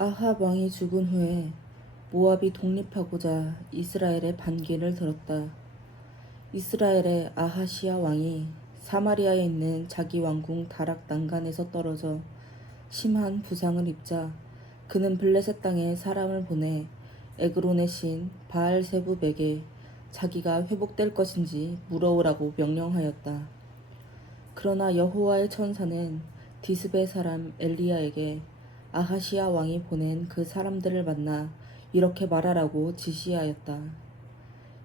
아합 왕이 죽은 후에 모압이 독립하고자 이스라엘의 반기를 들었다. 이스라엘의 아하시야 왕이 사마리아에 있는 자기 왕궁 다락 난간에서 떨어져 심한 부상을 입자 그는 블레셋 땅에 사람을 보내 에그론의 신 바알세붑에게 자기가 회복될 것인지 물어오라고 명령하였다. 그러나 여호와의 천사는 디스베 사람 엘리야에게 아하시야 왕이 보낸 그 사람들을 만나 이렇게 말하라고 지시하였다.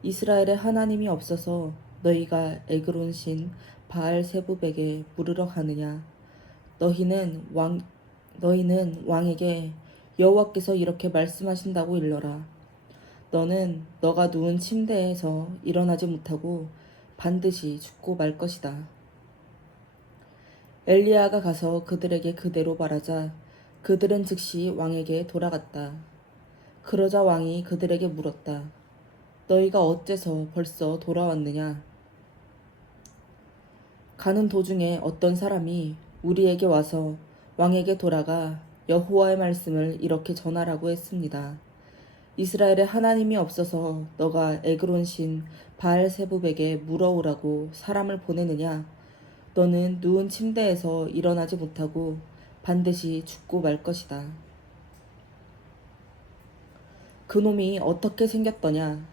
이스라엘에 하나님이 없어서 너희가 에그론 신 바알세붑에게 물으러 가느냐? 너희는 왕에게 여호와께서 이렇게 말씀하신다고 일러라. 너는 너가 누운 침대에서 일어나지 못하고 반드시 죽고 말 것이다. 엘리야가 가서 그들에게 그대로 말하자 그들은 즉시 왕에게 돌아갔다. 그러자 왕이 그들에게 물었다. 너희가 어째서 벌써 돌아왔느냐? 가는 도중에 어떤 사람이 우리에게 와서 왕에게 돌아가 여호와의 말씀을 이렇게 전하라고 했습니다. 이스라엘에 하나님이 없어서 너가 에그론 신 바알세붑에게 물어오라고 사람을 보내느냐? 너는 누운 침대에서 일어나지 못하고 반드시 죽고 말 것이다. 그놈이 어떻게 생겼더냐?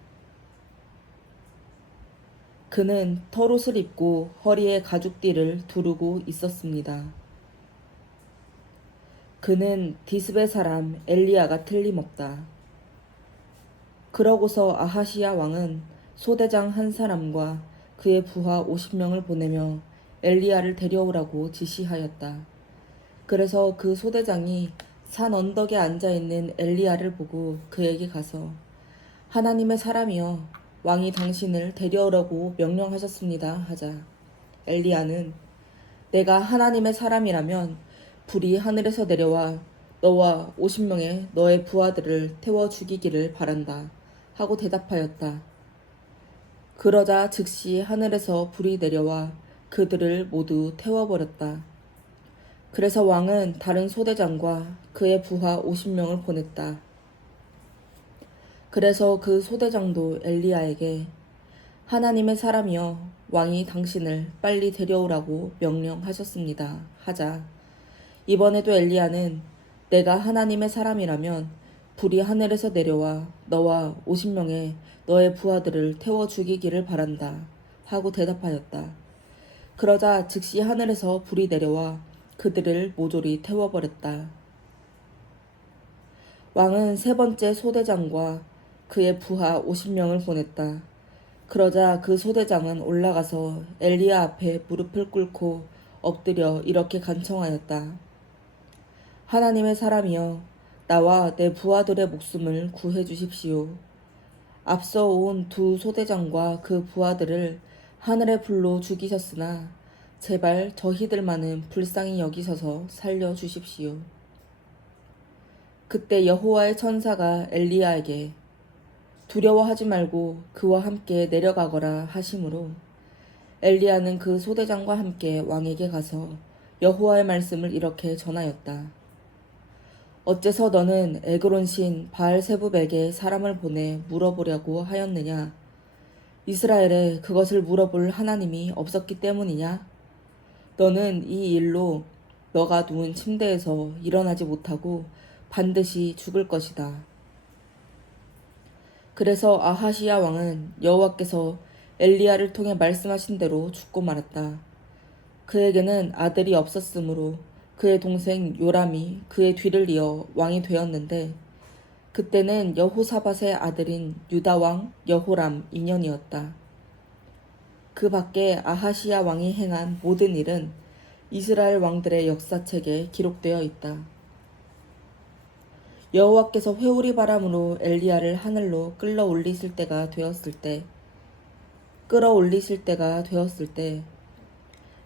그는 털옷을 입고 허리에 가죽띠를 두르고 있었습니다. 그는 디스베 사람 엘리야가 틀림없다. 그러고서 아하시야 왕은 소대장 한 사람과 그의 부하 50명을 보내며 엘리야를 데려오라고 지시하였다. 그래서 그 소대장이 산 언덕에 앉아있는 엘리야를 보고 그에게 가서 하나님의 사람이여 왕이 당신을 데려오라고 명령하셨습니다 하자 엘리야는 내가 하나님의 사람이라면 불이 하늘에서 내려와 너와 50명의 너의 부하들을 태워 죽이기를 바란다 하고 대답하였다. 그러자 즉시 하늘에서 불이 내려와 그들을 모두 태워버렸다. 그래서 왕은 다른 소대장과 그의 부하 50명을 보냈다. 그래서 그 소대장도 엘리야에게 하나님의 사람이여 왕이 당신을 빨리 데려오라고 명령하셨습니다 하자 이번에도 엘리야는 내가 하나님의 사람이라면 불이 하늘에서 내려와 너와 50명의 너의 부하들을 태워 죽이기를 바란다 하고 대답하였다. 그러자 즉시 하늘에서 불이 내려와 그들을 모조리 태워버렸다. 왕은 세 번째 소대장과 그의 부하 50명을 보냈다. 그러자 그 소대장은 올라가서 엘리야 앞에 무릎을 꿇고 엎드려 이렇게 간청하였다. 하나님의 사람이여 나와 내 부하들의 목숨을 구해 주십시오. 앞서 온 두 소대장과 그 부하들을 하늘의 불로 죽이셨으나 제발 저희들만은 불쌍히 여기셔서 살려 주십시오. 그때 여호와의 천사가 엘리야에게 두려워하지 말고 그와 함께 내려가거라 하심으로 엘리야는 그 소대장과 함께 왕에게 가서 여호와의 말씀을 이렇게 전하였다. 어째서 너는 에그론 신 바알세붑에게 사람을 보내 물어보려고 하였느냐? 이스라엘에 그것을 물어볼 하나님이 없었기 때문이냐? 너는 이 일로 너가 누운 침대에서 일어나지 못하고 반드시 죽을 것이다. 그래서 아하시야 왕은 여호와께서 엘리야를 통해 말씀하신 대로 죽고 말았다. 그에게는 아들이 없었으므로 그의 동생 요람이 그의 뒤를 이어 왕이 되었는데 그때는 여호사밧의 아들인 유다 왕 여호람 2년이었다. 그 밖에 아하시야 왕이 행한 모든 일은 이스라엘 왕들의 역사책에 기록되어 있다. 여호와께서 회오리 바람으로 엘리야를 하늘로 끌어올리실 때가 되었을 때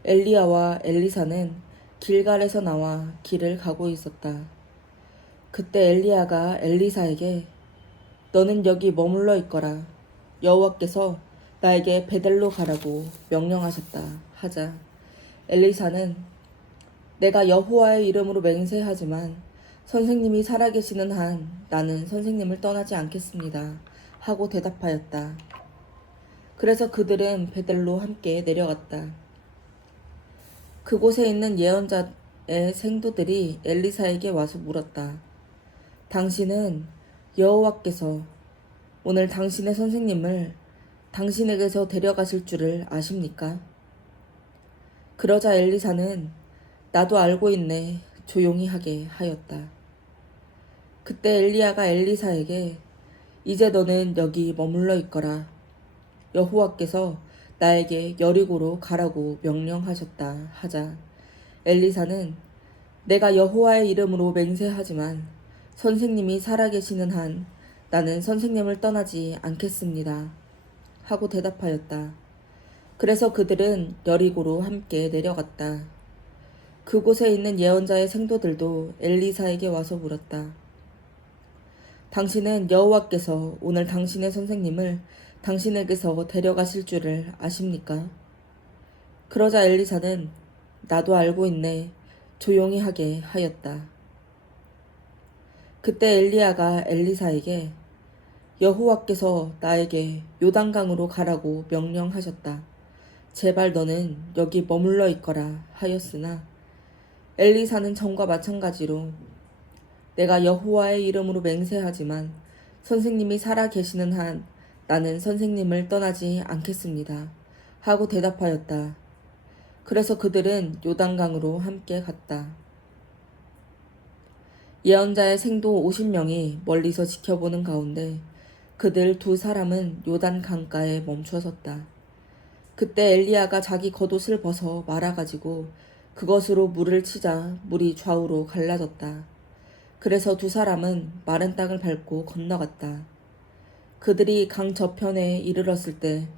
엘리야와 엘리사는 길갈에서 나와 길을 가고 있었다. 그때 엘리야가 엘리사에게 너는 여기 머물러 있거라. 여호와께서 나에게 베델로 가라고 명령하셨다 하자 엘리사는 내가 여호와의 이름으로 맹세하지만 선생님이 살아계시는 한 나는 선생님을 떠나지 않겠습니다. 하고 대답하였다. 그래서 그들은 베델로 함께 내려갔다. 그곳에 있는 예언자의 생도들이 엘리사에게 와서 물었다. 당신은 여호와께서 오늘 당신의 선생님을 당신에게서 데려가실 줄을 아십니까? 그러자 엘리사는 나도 알고 있네 조용히 하게 하였다. 그때 엘리야가 엘리사에게 이제 너는 여기 머물러 있거라. 여호와께서 나에게 여리고로 가라고 명령하셨다 하자 엘리사는 내가 여호와의 이름으로 맹세하지만 선생님이 살아계시는 한 나는 선생님을 떠나지 않겠습니다. 하고 대답하였다. 그래서 그들은 여리고로 함께 내려갔다. 그곳에 있는 예언자의 생도들도 엘리사에게 와서 물었다. 당신은 여호와께서 오늘 당신의 선생님을 당신에게서 데려가실 줄을 아십니까? 그러자 엘리사는 나도 알고 있네 조용히 하게 하였다. 그때 엘리야가 엘리사에게 여호와께서 나에게 요단강으로 가라고 명령하셨다. 제발 너는 여기 머물러 있거라 하였으나 엘리사는 전과 마찬가지로 내가 여호와의 이름으로 맹세하지만 선생님이 살아 계시는 한 나는 선생님을 떠나지 않겠습니다. 하고 대답하였다. 그래서 그들은 요단강으로 함께 갔다. 예언자의 생도 50명이 멀리서 지켜보는 가운데 그들 두 사람은 요단 강가에 멈춰 섰다. 그때 엘리야가 자기 겉옷을 벗어 말아가지고 그것으로 물을 치자 물이 좌우로 갈라졌다. 그래서 두 사람은 마른 땅을 밟고 건너갔다. 그들이 강 저편에 이르렀을 때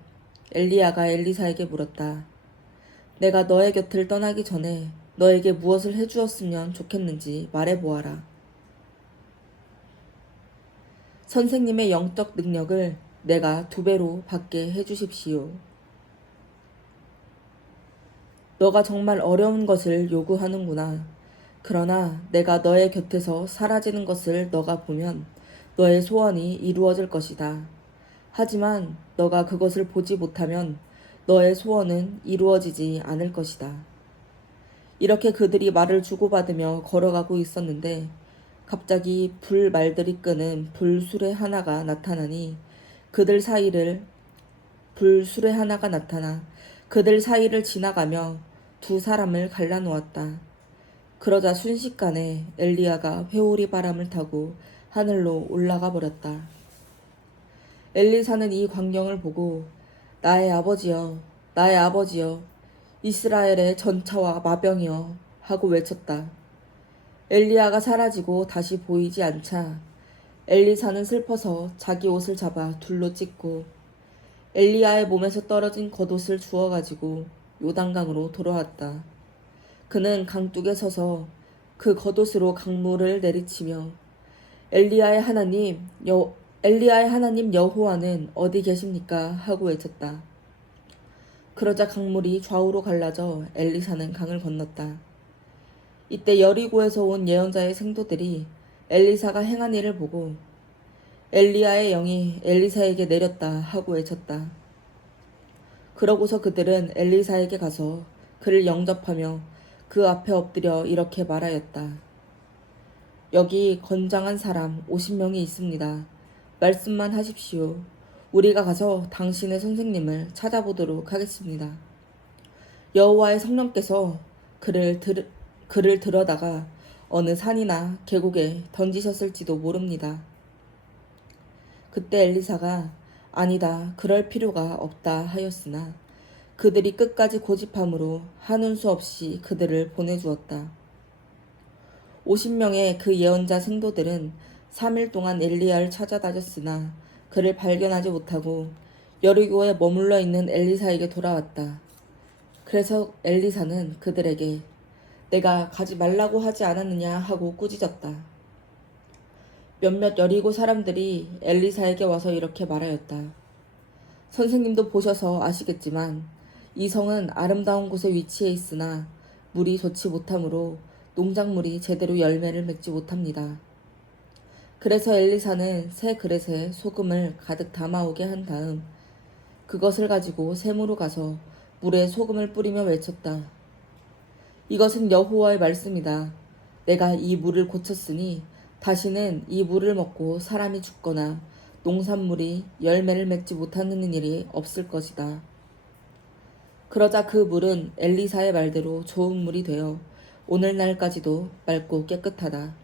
엘리야가 엘리사에게 물었다. 내가 너의 곁을 떠나기 전에 너에게 무엇을 해주었으면 좋겠는지 말해보아라. 선생님의 영적 능력을 내가 2배로 받게 해주십시오. 너가 정말 어려운 것을 요구하는구나. 그러나 내가 너의 곁에서 사라지는 것을 너가 보면 너의 소원이 이루어질 것이다. 하지만 너가 그것을 보지 못하면 너의 소원은 이루어지지 않을 것이다. 이렇게 그들이 말을 주고받으며 걸어가고 있었는데 갑자기 불 말들이 끄는 불수레 하나가 나타나니 불수레 하나가 나타나 그들 사이를 지나가며 두 사람을 갈라놓았다. 그러자 순식간에 엘리야가 회오리 바람을 타고 하늘로 올라가 버렸다. 엘리사는 이 광경을 보고 나의 아버지여, 나의 아버지여, 이스라엘의 전차와 마병이여 하고 외쳤다. 엘리야가 사라지고 다시 보이지 않자 엘리사는 슬퍼서 자기 옷을 잡아 둘로 찢고 엘리야의 몸에서 떨어진 겉옷을 주워가지고 요단강으로 돌아왔다. 그는 강둑에 서서 그 겉옷으로 강물을 내리치며 엘리야의 하나님 여호와는 어디 계십니까? 하고 외쳤다. 그러자 강물이 좌우로 갈라져 엘리사는 강을 건넜다. 이때 여리고에서 온 예언자의 생도들이 엘리사가 행한 일을 보고 엘리야의 영이 엘리사에게 내렸다 하고 외쳤다. 그러고서 그들은 엘리사에게 가서 그를 영접하며 그 앞에 엎드려 이렇게 말하였다. 여기 건장한 사람 50명이 있습니다. 말씀만 하십시오. 우리가 가서 당신의 선생님을 찾아보도록 하겠습니다. 여호와의 성령께서 그를 들어다가 어느 산이나 계곡에 던지셨을지도 모릅니다. 그때 엘리사가 아니다, 그럴 필요가 없다 하였으나 그들이 끝까지 고집함으로 하는 수 없이 그들을 보내주었다. 50명의 그 예언자 생도들은 3일 동안 엘리야를 찾아다녔으나 그를 발견하지 못하고 여리고에 머물러 있는 엘리사에게 돌아왔다. 그래서 엘리사는 그들에게 내가 가지 말라고 하지 않았느냐 하고 꾸짖었다. 몇몇 여리고 사람들이 엘리사에게 와서 이렇게 말하였다. 선생님도 보셔서 아시겠지만 이 성은 아름다운 곳에 위치해 있으나 물이 좋지 못하므로 농작물이 제대로 열매를 맺지 못합니다. 그래서 엘리사는 새 그릇에 소금을 가득 담아오게 한 다음 그것을 가지고 샘으로 가서 물에 소금을 뿌리며 외쳤다. 이것은 여호와의 말씀이다. 내가 이 물을 고쳤으니 다시는 이 물을 먹고 사람이 죽거나 농산물이 열매를 맺지 못하는 일이 없을 것이다. 그러자 그 물은 엘리사의 말대로 좋은 물이 되어 오늘날까지도 맑고 깨끗하다.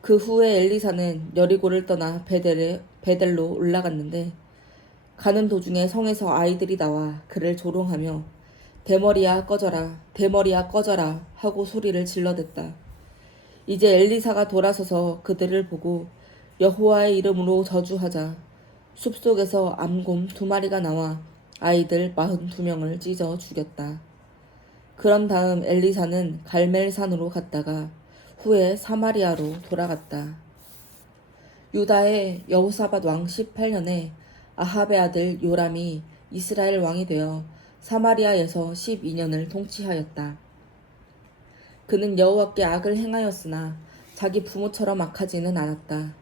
그 후에 엘리사는 여리고를 떠나 베델로 올라갔는데 가는 도중에 성에서 아이들이 나와 그를 조롱하며 대머리야 꺼져라, 대머리야 꺼져라 하고 소리를 질러댔다. 이제 엘리사가 돌아서서 그들을 보고 여호와의 이름으로 저주하자 숲속에서 암곰 2마리가 나와 아이들 42명을 찢어 죽였다. 그런 다음 엘리사는 갈멜산으로 갔다가 후에 사마리아로 돌아갔다. 유다의 여호사밧 왕 18년에 아합의 아들 요람이 이스라엘 왕이 되어 사마리아에서 12년을 통치하였다. 그는 여호와께 악을 행하였으나 자기 부모처럼 악하지는 않았다.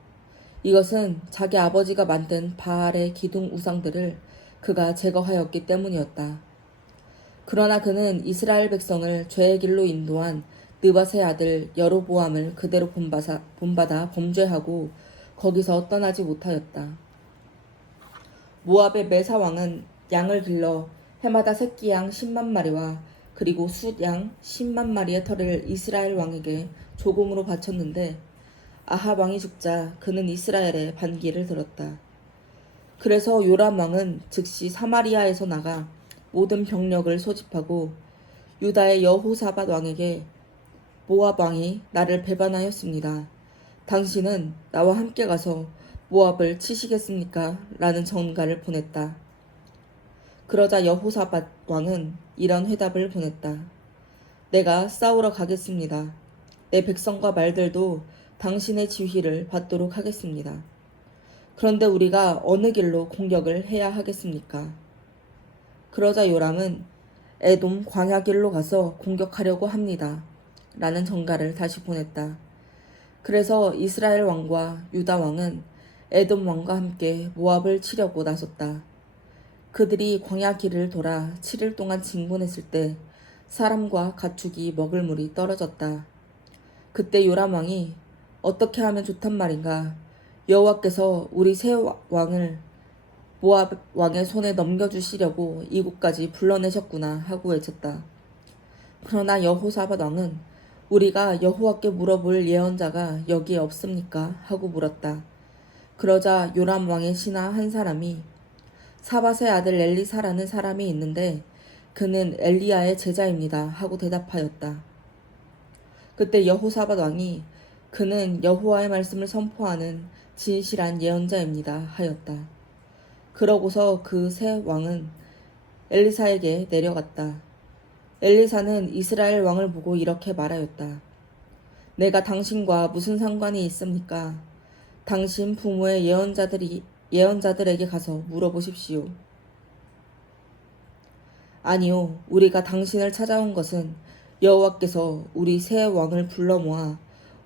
이것은 자기 아버지가 만든 바알의 기둥 우상들을 그가 제거하였기 때문이었다. 그러나 그는 이스라엘 백성을 죄의 길로 인도한 느밧의 아들 여로보암을 그대로 본받아 범죄하고 거기서 떠나지 못하였다. 모압의 메사 왕은 양을 길러 해마다 새끼 양 10만 마리와 그리고 숫양 10만 마리의 털을 이스라엘 왕에게 조공으로 바쳤는데 아합 왕이 죽자 그는 이스라엘의 반기를 들었다. 그래서 요람 왕은 즉시 사마리아에서 나가 모든 병력을 소집하고 유다의 여호사밧 왕에게 모압 왕이 나를 배반하였습니다. 당신은 나와 함께 가서 모압을 치시겠습니까? 라는 전가를 보냈다. 그러자 여호사밧 왕은 이런 회답을 보냈다. 내가 싸우러 가겠습니다. 내 백성과 말들도 당신의 지휘를 받도록 하겠습니다. 그런데 우리가 어느 길로 공격을 해야 하겠습니까? 그러자 요람은 에돔 광야길로 가서 공격하려고 합니다. 라는 전가를 다시 보냈다. 그래서 이스라엘 왕과 유다 왕은 에돔 왕과 함께 모압을 치려고 나섰다. 그들이 광야 길을 돌아 7일 동안 진군했을 때 사람과 가축이 먹을 물이 떨어졌다. 그때 요람 왕이 어떻게 하면 좋단 말인가? 여호와께서 우리 새 왕을 모압 왕의 손에 넘겨주시려고 이곳까지 불러내셨구나 하고 외쳤다. 그러나 여호사밧 왕은 우리가 여호와께 물어볼 예언자가 여기에 없습니까? 하고 물었다. 그러자 요람 왕의 신하 한 사람이 사밧의 아들 엘리사라는 사람이 있는데 그는 엘리야의 제자입니다 하고 대답하였다. 그때 여호사밧 왕이 그는 여호와의 말씀을 선포하는 진실한 예언자입니다 하였다. 그러고서 그 새 왕은 엘리사에게 내려갔다. 엘리사는 이스라엘 왕을 보고 이렇게 말하였다. 내가 당신과 무슨 상관이 있습니까? 당신 부모의 예언자들에게 가서 물어보십시오. 아니요, 우리가 당신을 찾아온 것은 여호와께서 우리 새 왕을 불러 모아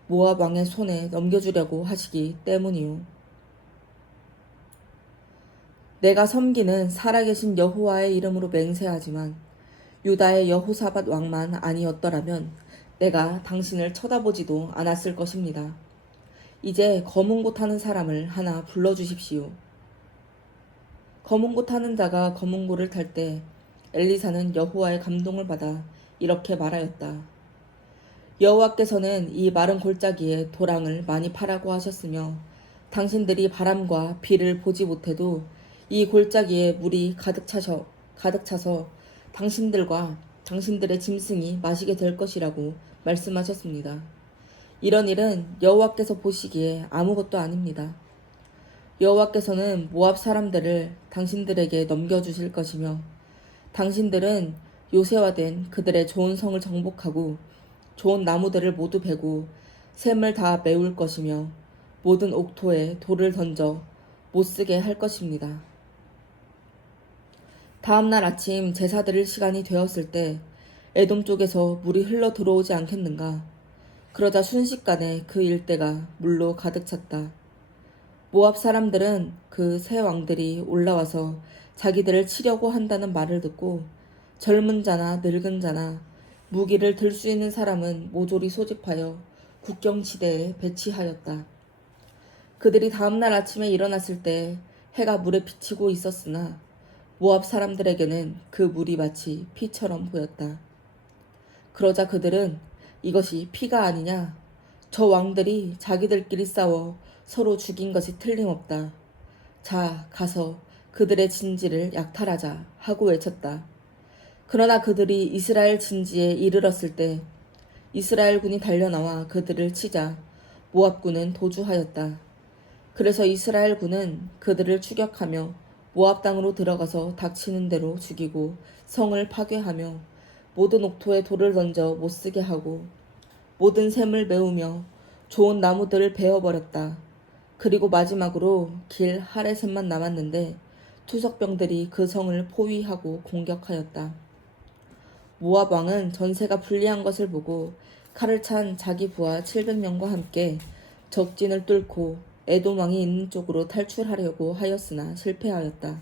모압 왕의 손에 넘겨주려고 하시기 때문이요. 내가 섬기는 살아계신 여호와의 이름으로 맹세하지만 유다의 여호사밧 왕만 아니었더라면 내가 당신을 쳐다보지도 않았을 것입니다. 이제 검은 곳 타는 사람을 하나 불러주십시오. 검은 곳 타는 자가 검은 고를 탈 때 엘리사는 여호와의 감동을 받아 이렇게 말하였다. 여호와께서는 이 마른 골짜기에 도랑을 많이 파라고 하셨으며 당신들이 바람과 비를 보지 못해도 이 골짜기에 물이 가득 차서 당신들과 당신들의 짐승이 마시게 될 것이라고 말씀하셨습니다. 이런 일은 여호와께서 보시기에 아무것도 아닙니다. 여호와께서는 모압 사람들을 당신들에게 넘겨주실 것이며 당신들은 요새화된 그들의 좋은 성을 정복하고 좋은 나무들을 모두 베고 샘을 다 메울 것이며 모든 옥토에 돌을 던져 못쓰게 할 것입니다. 다음 날 아침 제사 드릴 시간이 되었을 때 에돔 쪽에서 물이 흘러 들어오지 않겠는가. 그러자 순식간에 그 일대가 물로 가득 찼다. 모압 사람들은 그 세 왕들이 올라와서 자기들을 치려고 한다는 말을 듣고 젊은 자나 늙은 자나 무기를 들 수 있는 사람은 모조리 소집하여 국경지대에 배치하였다. 그들이 다음날 아침에 일어났을 때 해가 물에 비치고 있었으나 모압 사람들에게는 그 물이 마치 피처럼 보였다. 그러자 그들은 이것이 피가 아니냐? 저 왕들이 자기들끼리 싸워 서로 죽인 것이 틀림없다. 자, 가서 그들의 진지를 약탈하자 하고 외쳤다. 그러나 그들이 이스라엘 진지에 이르렀을 때 이스라엘군이 달려나와 그들을 치자 모압군은 도주하였다. 그래서 이스라엘군은 그들을 추격하며 모압 땅으로 들어가서 닥치는 대로 죽이고 성을 파괴하며 모든 옥토에 돌을 던져 못쓰게 하고 모든 샘을 메우며 좋은 나무들을 베어버렸다. 그리고 마지막으로 길 하레셋만 남았는데 투석병들이 그 성을 포위하고 공격하였다. 모압 왕은 전세가 불리한 것을 보고 칼을 찬 자기 부하 700명과 함께 적진을 뚫고 에돔 왕이 있는 쪽으로 탈출하려고 하였으나 실패하였다.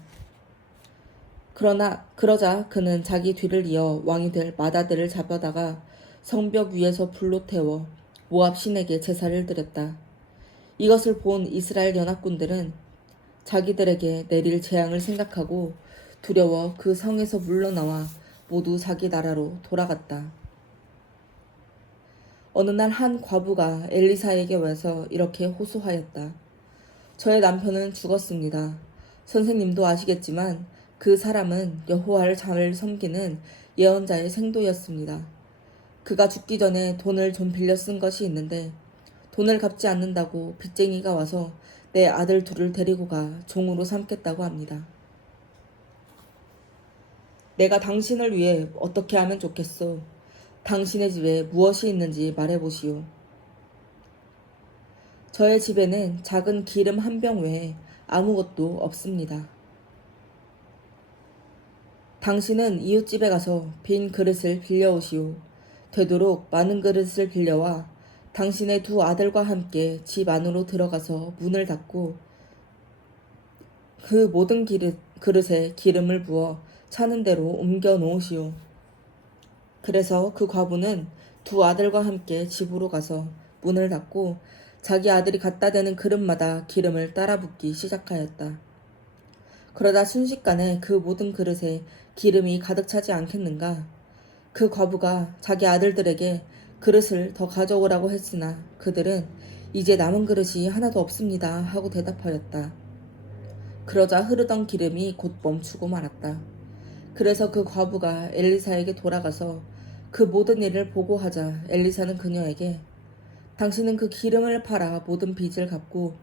그러자 그는 자기 뒤를 이어 왕이 될 마다들을 잡아다가 성벽 위에서 불로 태워 모압 신에게 제사를 드렸다. 이것을 본 이스라엘 연합군들은 자기들에게 내릴 재앙을 생각하고 두려워 그 성에서 물러나와 모두 자기 나라로 돌아갔다. 어느 날 한 과부가 엘리사에게 와서 이렇게 호소하였다. 저의 남편은 죽었습니다. 선생님도 아시겠지만 그 사람은 여호와를 잘 섬기는 예언자의 생도였습니다. 그가 죽기 전에 돈을 좀 빌려 쓴 것이 있는데 돈을 갚지 않는다고 빚쟁이가 와서 내 아들 둘을 데리고 가 종으로 삼겠다고 합니다. 내가 당신을 위해 어떻게 하면 좋겠소? 당신의 집에 무엇이 있는지 말해보시오. 저의 집에는 작은 기름 한 병 외에 아무것도 없습니다. 당신은 이웃집에 가서 빈 그릇을 빌려오시오. 되도록 많은 그릇을 빌려와 당신의 두 아들과 함께 집 안으로 들어가서 문을 닫고 그 모든 그릇에 기름을 부어 차는 대로 옮겨 놓으시오. 그래서 그 과부는 두 아들과 함께 집으로 가서 문을 닫고 자기 아들이 갖다 대는 그릇마다 기름을 따라 붓기 시작하였다. 그러다 순식간에 그 모든 그릇에 기름이 가득 차지 않겠는가? 그 과부가 자기 아들들에게 그릇을 더 가져오라고 했으나 그들은 이제 남은 그릇이 하나도 없습니다 하고 대답하였다. 그러자 흐르던 기름이 곧 멈추고 말았다. 그래서 그 과부가 엘리사에게 돌아가서 그 모든 일을 보고하자 엘리사는 그녀에게 당신은 그 기름을 팔아 모든 빚을 갚고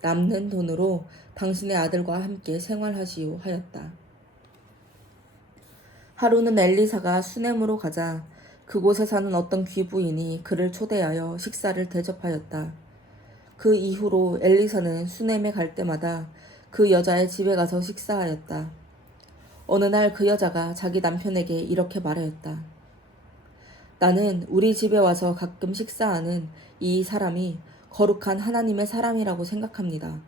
남는 돈으로 당신의 아들과 함께 생활하시오 하였다. 하루는 엘리사가 수넴으로 가자 그곳에 사는 어떤 귀부인이 그를 초대하여 식사를 대접하였다. 그 이후로 엘리사는 수넴에 갈 때마다 그 여자의 집에 가서 식사하였다. 어느 날 그 여자가 자기 남편에게 이렇게 말하였다. 나는 우리 집에 와서 가끔 식사하는 이 사람이 거룩한 하나님의 사람이라고 생각합니다.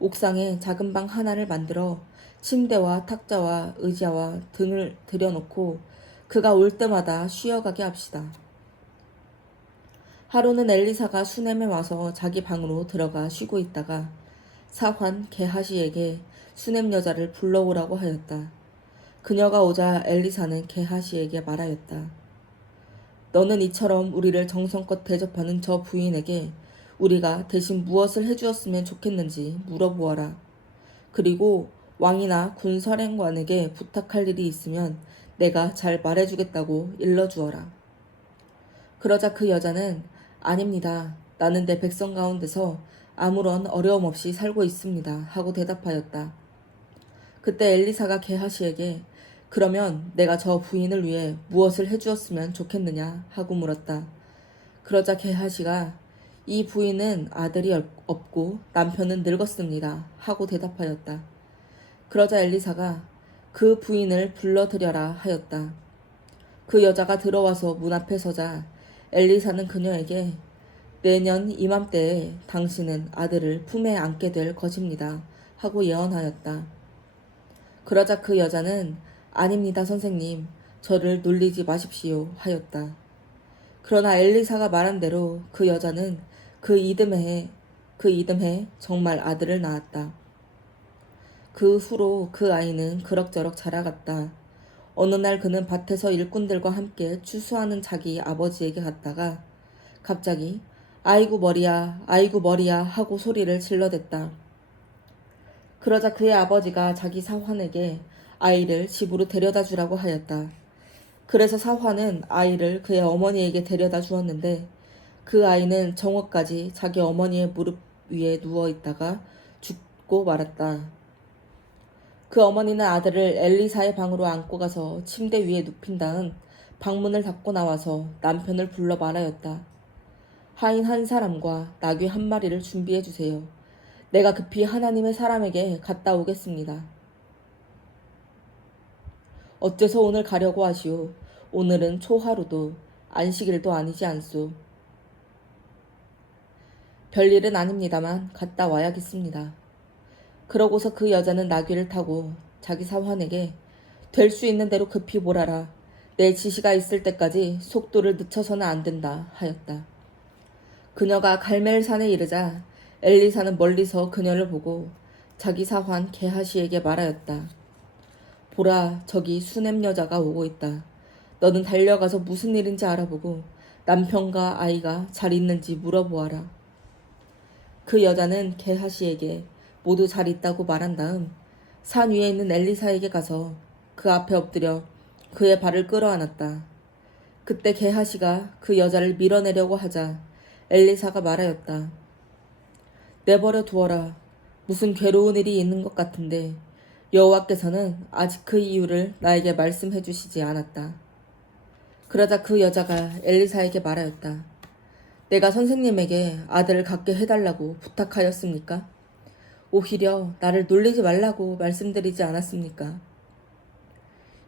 옥상에 작은 방 하나를 만들어 침대와 탁자와 의자와 등을 들여놓고 그가 올 때마다 쉬어가게 합시다. 하루는 엘리사가 수넴에 와서 자기 방으로 들어가 쉬고 있다가 사환 게하시에게 수넴 여자를 불러오라고 하였다. 그녀가 오자 엘리사는 게하시에게 말하였다. 너는 이처럼 우리를 정성껏 대접하는 저 부인에게 우리가 대신 무엇을 해주었으면 좋겠는지 물어보아라. 그리고 왕이나 군사령관에게 부탁할 일이 있으면 내가 잘 말해주겠다고 일러주어라. 그러자 그 여자는 아닙니다. 나는 내 백성 가운데서 아무런 어려움 없이 살고 있습니다. 하고 대답하였다. 그때 엘리사가 게하시에게 그러면 내가 저 부인을 위해 무엇을 해주었으면 좋겠느냐 하고 물었다. 그러자 게하시가 이 부인은 아들이 없고 남편은 늙었습니다. 하고 대답하였다. 그러자 엘리사가 그 부인을 불러들여라 하였다. 그 여자가 들어와서 문 앞에 서자 엘리사는 그녀에게 내년 이맘때에 당신은 아들을 품에 안게 될 것입니다 하고 예언하였다. 그러자 그 여자는 아닙니다 선생님, 저를 놀리지 마십시오 하였다. 그러나 엘리사가 말한 대로 그 여자는 그 이듬해 정말 아들을 낳았다. 그 후로 그 아이는 그럭저럭 자라갔다. 어느 날 그는 밭에서 일꾼들과 함께 추수하는 자기 아버지에게 갔다가 갑자기 아이고 머리야, 아이고 머리야 하고 소리를 질러댔다. 그러자 그의 아버지가 자기 사환에게 아이를 집으로 데려다 주라고 하였다. 그래서 사환은 아이를 그의 어머니에게 데려다 주었는데 그 아이는 정오까지 자기 어머니의 무릎 위에 누워 있다가 죽고 말았다. 그 어머니는 아들을 엘리사의 방으로 안고 가서 침대 위에 눕힌 다음 방문을 닫고 나와서 남편을 불러 말하였다. 하인 한 사람과 나귀 한 마리를 준비해 주세요. 내가 급히 하나님의 사람에게 갔다 오겠습니다. 어째서 오늘 가려고 하시오? 오늘은 초하루도 안식일도 아니지 않소. 별일은 아닙니다만 갔다 와야겠습니다. 그러고서 그 여자는 나귀를 타고 자기 사환에게 될 수 있는 대로 급히 몰아라. 내 지시가 있을 때까지 속도를 늦춰서는 안 된다 하였다. 그녀가 갈멜산에 이르자 엘리사는 멀리서 그녀를 보고 자기 사환 게하시에게 말하였다. 보라, 저기 수넴 여자가 오고 있다. 너는 달려가서 무슨 일인지 알아보고 남편과 아이가 잘 있는지 물어보아라. 그 여자는 게하시에게 모두 잘 있다고 말한 다음 산 위에 있는 엘리사에게 가서 그 앞에 엎드려 그의 발을 끌어안았다. 그때 게하시가 그 여자를 밀어내려고 하자 엘리사가 말하였다. 내버려 두어라. 무슨 괴로운 일이 있는 것 같은데 여호와께서는 아직 그 이유를 나에게 말씀해 주시지 않았다. 그러자 그 여자가 엘리사에게 말하였다. 내가 선생님에게 아들을 갖게 해달라고 부탁하였습니까? 오히려 나를 놀리지 말라고 말씀드리지 않았습니까?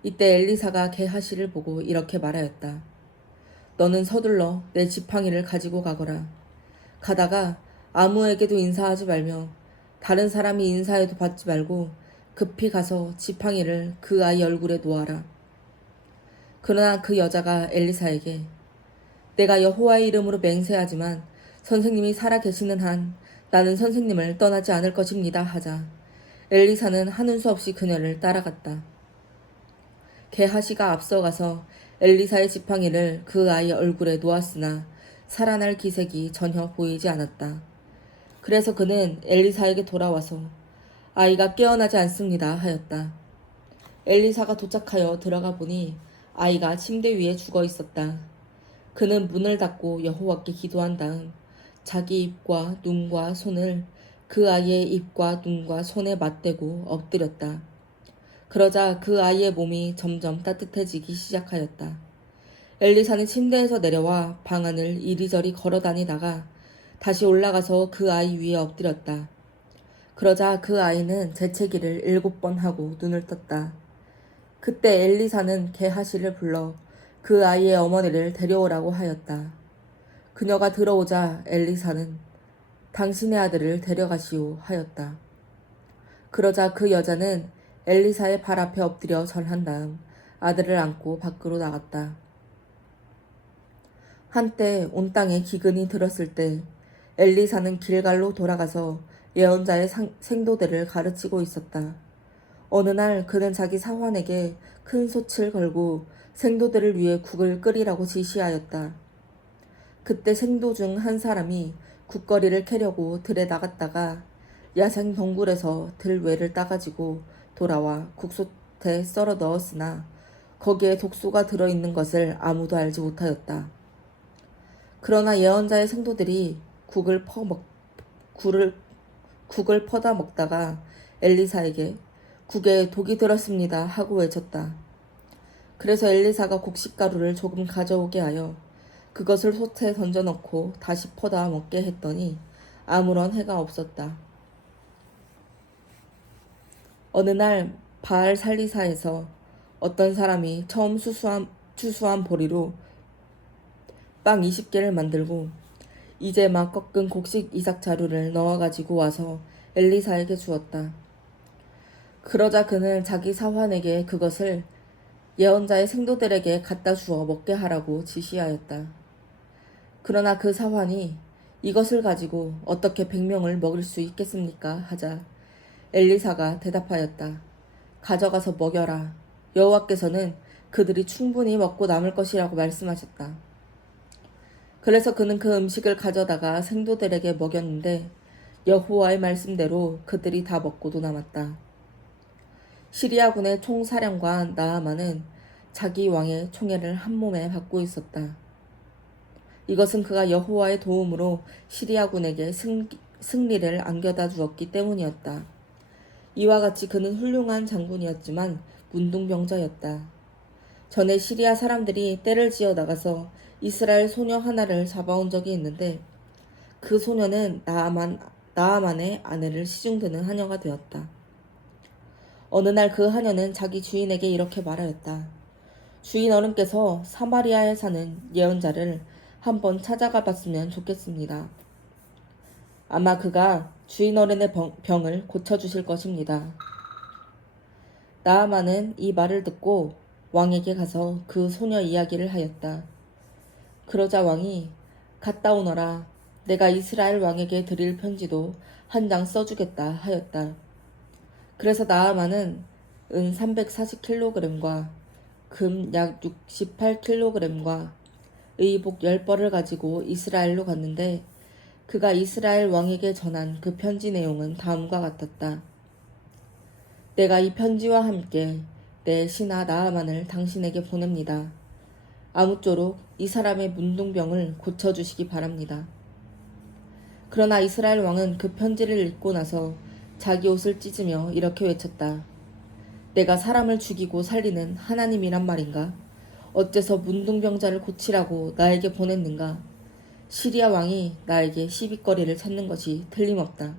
이때 엘리사가 게하시를 보고 이렇게 말하였다. 너는 서둘러 내 지팡이를 가지고 가거라. 가다가 아무에게도 인사하지 말며 다른 사람이 인사해도 받지 말고 급히 가서 지팡이를 그 아이 얼굴에 놓아라. 그러나 그 여자가 엘리사에게 내가 여호와의 이름으로 맹세하지만 선생님이 살아 계시는 한 나는 선생님을 떠나지 않을 것입니다 하자 엘리사는 하는 수 없이 그녀를 따라갔다. 게하시가 앞서가서 엘리사의 지팡이를 그 아이 얼굴에 놓았으나 살아날 기색이 전혀 보이지 않았다. 그래서 그는 엘리사에게 돌아와서 아이가 깨어나지 않습니다 하였다. 엘리사가 도착하여 들어가 보니 아이가 침대 위에 죽어 있었다. 그는 문을 닫고 여호와께 기도한 다음 자기 입과 눈과 손을 그 아이의 입과 눈과 손에 맞대고 엎드렸다. 그러자 그 아이의 몸이 점점 따뜻해지기 시작하였다. 엘리사는 침대에서 내려와 방 안을 이리저리 걸어 다니다가 다시 올라가서 그 아이 위에 엎드렸다. 그러자 그 아이는 재채기를 7번 하고 눈을 떴다. 그때 엘리사는 게하시를 불러 그 아이의 어머니를 데려오라고 하였다. 그녀가 들어오자 엘리사는 당신의 아들을 데려가시오 하였다. 그러자 그 여자는 엘리사의 발 앞에 엎드려 절한 다음 아들을 안고 밖으로 나갔다. 한때 온 땅에 기근이 들었을 때 엘리사는 길갈로 돌아가서 예언자의 생도들을 가르치고 있었다. 어느 날 그는 자기 사환에게 큰 솥을 걸고 생도들을 위해 국을 끓이라고 지시하였다. 그때 생도 중 한 사람이 국거리를 캐려고 들에 나갔다가 야생 덩굴에서 들외를 따가지고 돌아와 국솥에 썰어 넣었으나 거기에 독소가 들어있는 것을 아무도 알지 못하였다. 그러나 예언자의 생도들이 국을 퍼다 먹다가 엘리사에게 국에 독이 들었습니다 하고 외쳤다. 그래서 엘리사가 곡식가루를 조금 가져오게 하여 그것을 솥에 던져넣고 다시 퍼다 먹게 했더니 아무런 해가 없었다. 어느 날 바알 살리사에서 어떤 사람이 처음 추수한 보리로 빵 20개를 만들고 이제 막 꺾은 곡식 이삭 자루를 넣어 가지고 와서 엘리사에게 주었다. 그러자 그는 자기 사환에게 그것을 예언자의 생도들에게 갖다 주어 먹게 하라고 지시하였다. 그러나 그 사환이 이것을 가지고 어떻게 100명을 먹일 수 있겠습니까? 하자 엘리사가 대답하였다. 가져가서 먹여라. 여호와께서는 그들이 충분히 먹고 남을 것이라고 말씀하셨다. 그래서 그는 그 음식을 가져다가 생도들에게 먹였는데 여호와의 말씀대로 그들이 다 먹고도 남았다. 시리아군의 총사령관 나아만은 자기 왕의 총애를 한 몸에 받고 있었다. 이것은 그가 여호와의 도움으로 시리아군에게 승리를 안겨다 주었기 때문이었다. 이와 같이 그는 훌륭한 장군이었지만 문둥병자였다. 전에 시리아 사람들이 떼를 지어 나가서 이스라엘 소녀 하나를 잡아온 적이 있는데 그 소녀는 나아만의 아내를 시중드는 하녀가 되었다. 어느 날 그 하녀는 자기 주인에게 이렇게 말하였다. 주인 어른께서 사마리아에 사는 예언자를 한번 찾아가 봤으면 좋겠습니다. 아마 그가 주인 어른의 병을 고쳐주실 것입니다. 나아만은 이 말을 듣고 왕에게 가서 그 소녀 이야기를 하였다. 그러자 왕이 갔다 오너라. 내가 이스라엘 왕에게 드릴 편지도 한 장 써주겠다 하였다. 그래서 나아만은 은 340kg과 금 약 68kg과 의복 10벌을 가지고 이스라엘로 갔는데 그가 이스라엘 왕에게 전한 그 편지 내용은 다음과 같았다. 내가 이 편지와 함께 내 신하 나아만을 당신에게 보냅니다. 아무쪼록 이 사람의 문둥병을 고쳐주시기 바랍니다. 그러나 이스라엘 왕은 그 편지를 읽고 나서 자기 옷을 찢으며 이렇게 외쳤다. 내가 사람을 죽이고 살리는 하나님이란 말인가? 어째서 문둥병자를 고치라고 나에게 보냈는가? 시리아 왕이 나에게 시비거리를 찾는 것이 틀림없다.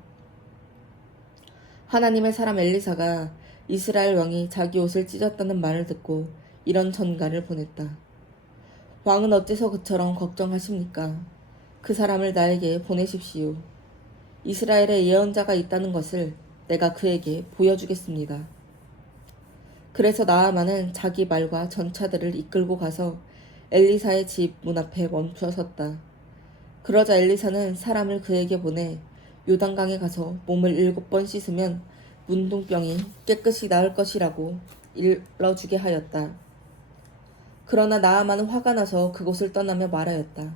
하나님의 사람 엘리사가 이스라엘 왕이 자기 옷을 찢었다는 말을 듣고 이런 전가를 보냈다. 왕은 어째서 그처럼 걱정하십니까? 그 사람을 나에게 보내십시오. 이스라엘에 예언자가 있다는 것을 내가 그에게 보여주겠습니다. 그래서 나아만은 자기 말과 전차들을 이끌고 가서 엘리사의 집 문 앞에 멈춰 섰다. 그러자 엘리사는 사람을 그에게 보내 요단강에 가서 몸을 7번 씻으면 문둥병이 깨끗이 나을 것이라고 일러주게 하였다. 그러나 나아만은 화가 나서 그곳을 떠나며 말하였다.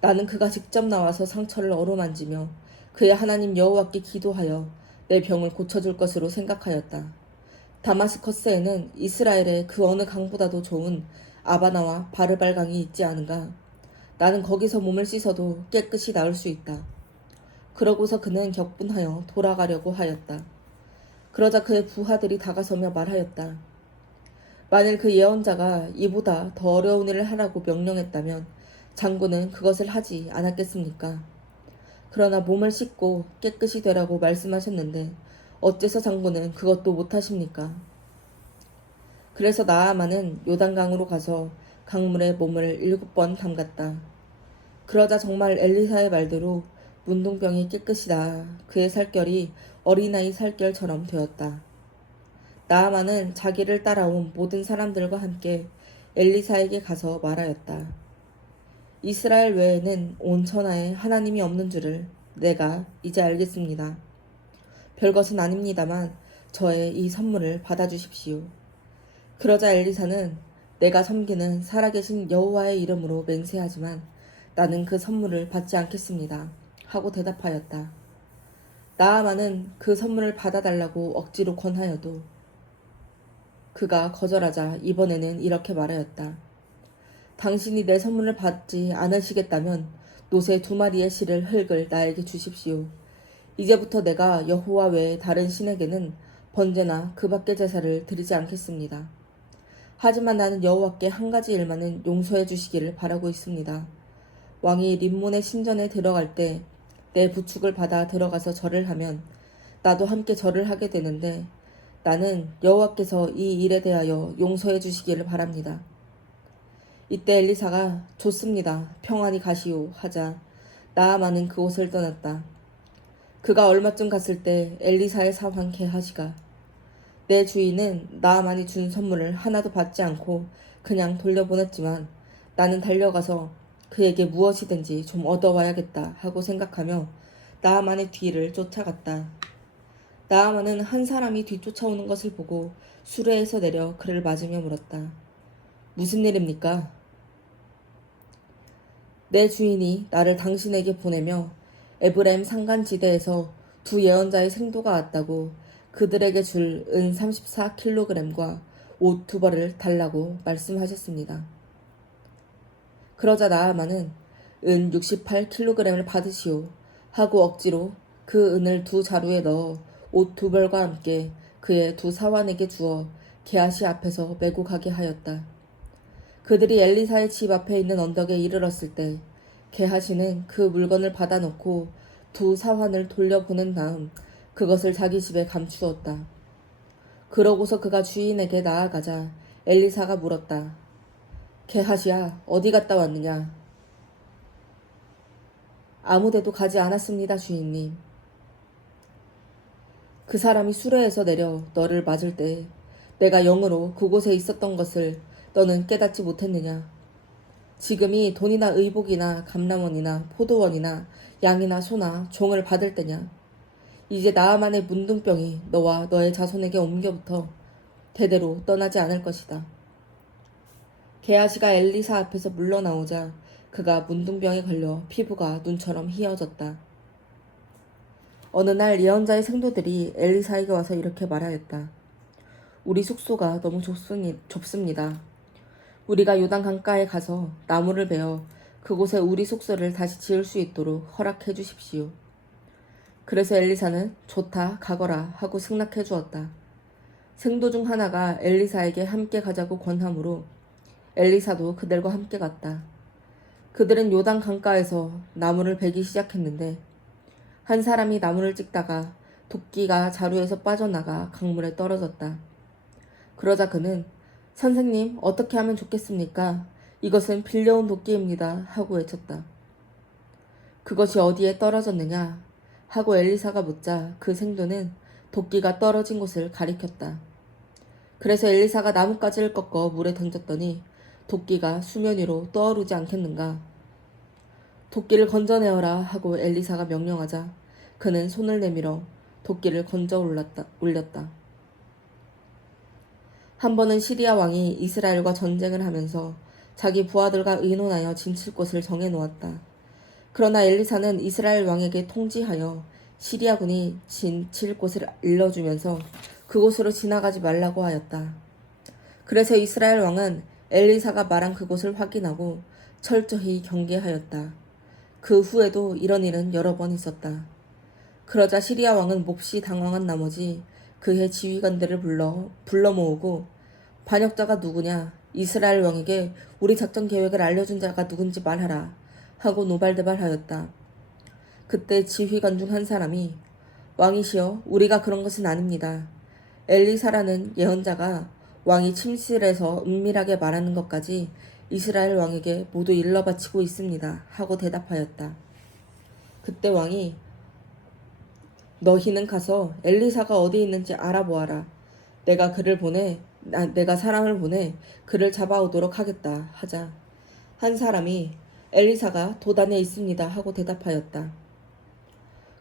나는 그가 직접 나와서 상처를 어루만지며 그의 하나님 여호와께 기도하여 내 병을 고쳐줄 것으로 생각하였다. 다마스커스에는 이스라엘의 그 어느 강보다도 좋은 아바나와 바르발 강이 있지 않은가? 나는 거기서 몸을 씻어도 깨끗이 나을 수 있다. 그러고서 그는 격분하여 돌아가려고 하였다. 그러자 그의 부하들이 다가서며 말하였다. 만일 그 예언자가 이보다 더 어려운 일을 하라고 명령했다면 장군은 그것을 하지 않았겠습니까? 그러나 몸을 씻고 깨끗이 되라고 말씀하셨는데 어째서 장군은 그것도 못하십니까? 그래서 나아만은 요단강으로 가서 강물에 몸을 7번 담갔다. 그러자 정말 엘리사의 말대로 문둥병이 깨끗이 나아 그의 살결이 어린아이 살결처럼 되었다. 나아만은 자기를 따라온 모든 사람들과 함께 엘리사에게 가서 말하였다. 이스라엘 외에는 온 천하에 하나님이 없는 줄을 내가 이제 알겠습니다. 별것은 아닙니다만 저의 이 선물을 받아주십시오. 그러자 엘리사는 내가 섬기는 살아계신 여호와의 이름으로 맹세하지만 나는 그 선물을 받지 않겠습니다. 하고 대답하였다. 나아만은 그 선물을 받아달라고 억지로 권하여도 그가 거절하자 이번에는 이렇게 말하였다. 당신이 내 선물을 받지 않으시겠다면 노새 2마리의 실을 흙을 나에게 주십시오. 이제부터 내가 여호와 외에 다른 신에게는 번제나 그 밖의 제사를 드리지 않겠습니다. 하지만 나는 여호와께 한 가지 일만은 용서해 주시기를 바라고 있습니다. 왕이 림몬의 신전에 들어갈 때 내 부축을 받아 들어가서 절을 하면 나도 함께 절을 하게 되는데 나는 여호와께서 이 일에 대하여 용서해 주시기를 바랍니다. 이때 엘리사가 좋습니다. 평안히 가시오 하자 나아만은 그곳을 떠났다. 그가 얼마쯤 갔을 때 엘리사의 사환 게하시가 내 주인은 나아만이 준 선물을 하나도 받지 않고 그냥 돌려보냈지만 나는 달려가서 그에게 무엇이든지 좀 얻어와야겠다 하고 생각하며 나아만의 뒤를 쫓아갔다. 나아만은 한 사람이 뒤쫓아오는 것을 보고 수레에서 내려 그를 맞으며 물었다. 무슨 일입니까? 내 주인이 나를 당신에게 보내며 에브라임 산간지대에서 두 예언자의 생도가 왔다고 그들에게 줄 은 34kg과 옷 2벌을 달라고 말씀하셨습니다. 그러자 나아만은 은 68kg을 받으시오 하고 억지로 그 은을 2자루에 넣어 옷 2벌과 함께 그의 2사환에게 주어 게하시 앞에서 메고 가게 하였다. 그들이 엘리사의 집 앞에 있는 언덕에 이르렀을 때 게하시는 그 물건을 받아놓고 2사환을 돌려보낸 다음 그것을 자기 집에 감추었다. 그러고서 그가 주인에게 나아가자 엘리사가 물었다. 게하시야, 어디 갔다 왔느냐? 아무데도 가지 않았습니다, 주인님. 그 사람이 수레에서 내려 너를 맞을 때 내가 영으로 그곳에 있었던 것을 너는 깨닫지 못했느냐? 지금이 돈이나 의복이나 감람원이나 포도원이나 양이나 소나 종을 받을 때냐? 이제 나아만의 문둥병이 너와 너의 자손에게 옮겨붙어 대대로 떠나지 않을 것이다. 게하시가 엘리사 앞에서 물러나오자 그가 문둥병에 걸려 피부가 눈처럼 희어졌다. 어느 날 예언자의 생도들이 엘리사에게 와서 이렇게 말하였다. 우리 숙소가 너무 좁습니다. 우리가 요단 강가에 가서 나무를 베어 그곳에 우리 숙소를 다시 지을 수 있도록 허락해 주십시오. 그래서 엘리사는 좋다 가거라 하고 승낙해 주었다. 생도 중 하나가 엘리사에게 함께 가자고 권하므로 엘리사도 그들과 함께 갔다. 그들은 요단 강가에서 나무를 베기 시작했는데 한 사람이 나무를 찍다가 도끼가 자루에서 빠져나가 강물에 떨어졌다. 그러자 그는 선생님 어떻게 하면 좋겠습니까? 이것은 빌려온 도끼입니다 하고 외쳤다. 그것이 어디에 떨어졌느냐? 하고 엘리사가 묻자 그 생도는 도끼가 떨어진 곳을 가리켰다. 그래서 엘리사가 나뭇가지를 꺾어 물에 던졌더니 도끼가 수면 위로 떠오르지 않겠는가? 도끼를 건져내어라 하고 엘리사가 명령하자 그는 손을 내밀어 도끼를 건져 올렸다. 한 번은 시리아 왕이 이스라엘과 전쟁을 하면서 자기 부하들과 의논하여 진칠 곳을 정해놓았다. 그러나 엘리사는 이스라엘 왕에게 통지하여 시리아군이 진칠 곳을 일러주면서 그곳으로 지나가지 말라고 하였다. 그래서 이스라엘 왕은 엘리사가 말한 그곳을 확인하고 철저히 경계하였다. 그 후에도 이런 일은 여러 번 있었다. 그러자 시리아 왕은 몹시 당황한 나머지 그의 지휘관들을 불러 모으고 반역자가 누구냐? 이스라엘 왕에게 우리 작전 계획을 알려준 자가 누군지 말하라 하고 노발대발하였다. 그때 지휘관 중 한 사람이 왕이시여 우리가 그런 것은 아닙니다. 엘리사라는 예언자가 왕이 침실에서 은밀하게 말하는 것까지 이스라엘 왕에게 모두 일러 바치고 있습니다 하고 대답하였다. 그때 왕이 너희는 가서 엘리사가 어디 있는지 알아보아라. 내가 사람을 보내 그를 잡아오도록 하겠다 하자 한 사람이 엘리사가 도단에 있습니다 하고 대답하였다.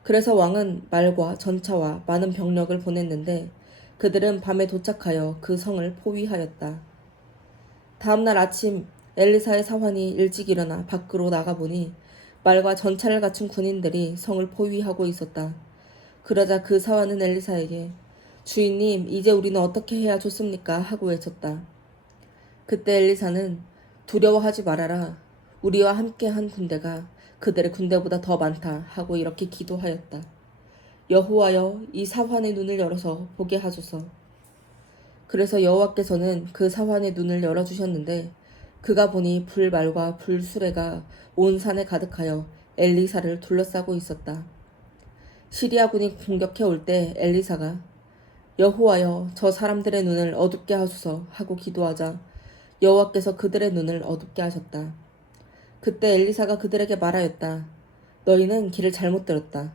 그래서 왕은 말과 전차와 많은 병력을 보냈는데 그들은 밤에 도착하여 그 성을 포위하였다. 다음날 아침 엘리사의 사환이 일찍 일어나 밖으로 나가보니 말과 전차를 갖춘 군인들이 성을 포위하고 있었다. 그러자 그 사환은 엘리사에게 주인님 이제 우리는 어떻게 해야 좋습니까? 하고 외쳤다. 그때 엘리사는 두려워하지 말아라. 우리와 함께한 군대가 그들의 군대보다 더 많다 하고 이렇게 기도하였다. 여호와여 이 사환의 눈을 열어서 보게 하소서. 그래서 여호와께서는 그 사환의 눈을 열어주셨는데 그가 보니 불말과 불수레가 온 산에 가득하여 엘리사를 둘러싸고 있었다. 시리아군이 공격해 올 때 엘리사가 여호와여 저 사람들의 눈을 어둡게 하소서 하고 기도하자 여호와께서 그들의 눈을 어둡게 하셨다. 그때 엘리사가 그들에게 말하였다. 너희는 길을 잘못 들었다.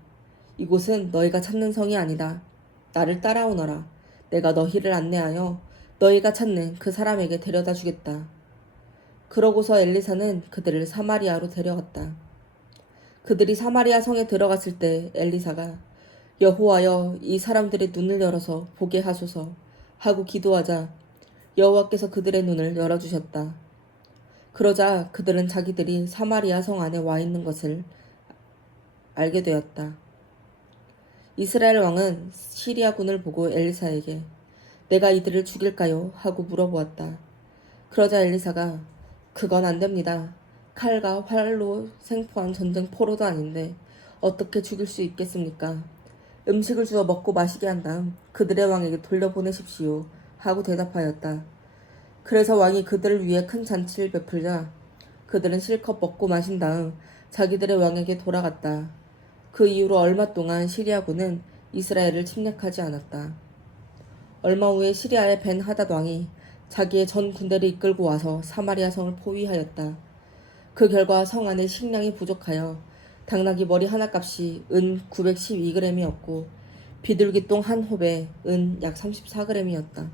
이곳은 너희가 찾는 성이 아니다. 나를 따라오너라. 내가 너희를 안내하여 너희가 찾는 그 사람에게 데려다 주겠다. 그러고서 엘리사는 그들을 사마리아로 데려갔다. 그들이 사마리아 성에 들어갔을 때 엘리사가 여호와여 이 사람들의 눈을 열어서 보게 하소서 하고 기도하자 여호와께서 그들의 눈을 열어주셨다. 그러자 그들은 자기들이 사마리아 성 안에 와 있는 것을 알게 되었다. 이스라엘 왕은 시리아군을 보고 엘리사에게 내가 이들을 죽일까요? 하고 물어보았다. 그러자 엘리사가 그건 안 됩니다. 칼과 활로 생포한 전쟁 포로도 아닌데 어떻게 죽일 수 있겠습니까? 음식을 주어 먹고 마시게 한 다음 그들의 왕에게 돌려보내십시오. 하고 대답하였다. 그래서 왕이 그들을 위해 큰 잔치를 베풀자 그들은 실컷 먹고 마신 다음 자기들의 왕에게 돌아갔다. 그 이후로 얼마 동안 시리아군은 이스라엘을 침략하지 않았다. 얼마 후에 시리아의 벤 하닷 왕이 자기의 전 군대를 이끌고 와서 사마리아 성을 포위하였다. 그 결과 성 안에 식량이 부족하여 당나귀 머리 하나 값이 은 912g이었고 비둘기똥 한 홉에 은 약 34g이었다.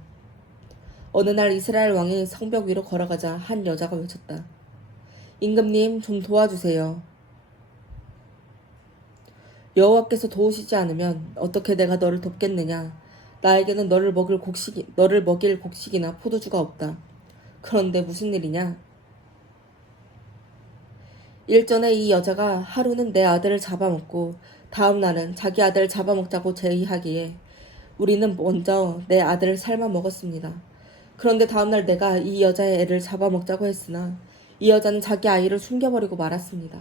어느 날 이스라엘 왕이 성벽 위로 걸어가자 한 여자가 외쳤다. 임금님 좀 도와주세요. 여호와께서 도우시지 않으면 어떻게 내가 너를 돕겠느냐. 나에게는 너를 먹일 곡식이나 포도주가 없다. 그런데 무슨 일이냐? 일전에 이 여자가 하루는 내 아들을 잡아먹고 다음 날은 자기 아들을 잡아먹자고 제의하기에 우리는 먼저 내 아들을 삶아 먹었습니다. 그런데 다음날 내가 이 여자의 애를 잡아먹자고 했으나 이 여자는 자기 아이를 숨겨버리고 말았습니다.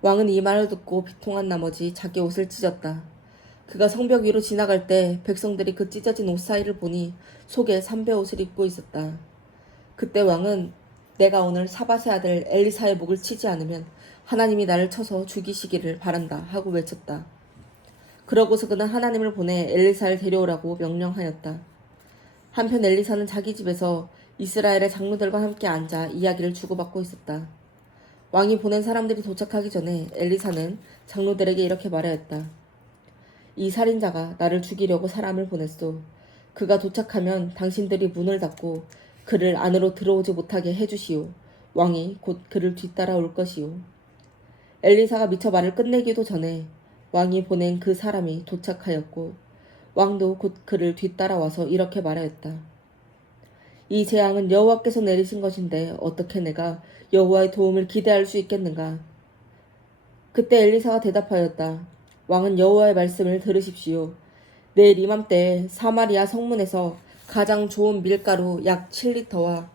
왕은 이 말을 듣고 비통한 나머지 자기 옷을 찢었다. 그가 성벽 위로 지나갈 때 백성들이 그 찢어진 옷 사이를 보니 속에 삼배 옷을 입고 있었다. 그때 왕은 내가 오늘 사밧의 아들 엘리사의 목을 치지 않으면 하나님이 나를 쳐서 죽이시기를 바란다 하고 외쳤다. 그러고서 그는 하나님을 보내 엘리사를 데려오라고 명령하였다. 한편 엘리사는 자기 집에서 이스라엘의 장로들과 함께 앉아 이야기를 주고받고 있었다. 왕이 보낸 사람들이 도착하기 전에 엘리사는 장로들에게 이렇게 말하였다. 이 살인자가 나를 죽이려고 사람을 보냈소. 그가 도착하면 당신들이 문을 닫고 그를 안으로 들어오지 못하게 해주시오. 왕이 곧 그를 뒤따라올 것이오. 엘리사가 미처 말을 끝내기도 전에 왕이 보낸 그 사람이 도착하였고 왕도 곧 그를 뒤따라와서 이렇게 말하였다. 이 재앙은 여호와께서 내리신 것인데 어떻게 내가 여호와의 도움을 기대할 수 있겠는가? 그때 엘리사가 대답하였다. 왕은 여호와의 말씀을 들으십시오. 내일 이맘때 사마리아 성문에서 가장 좋은 밀가루 약 7리터와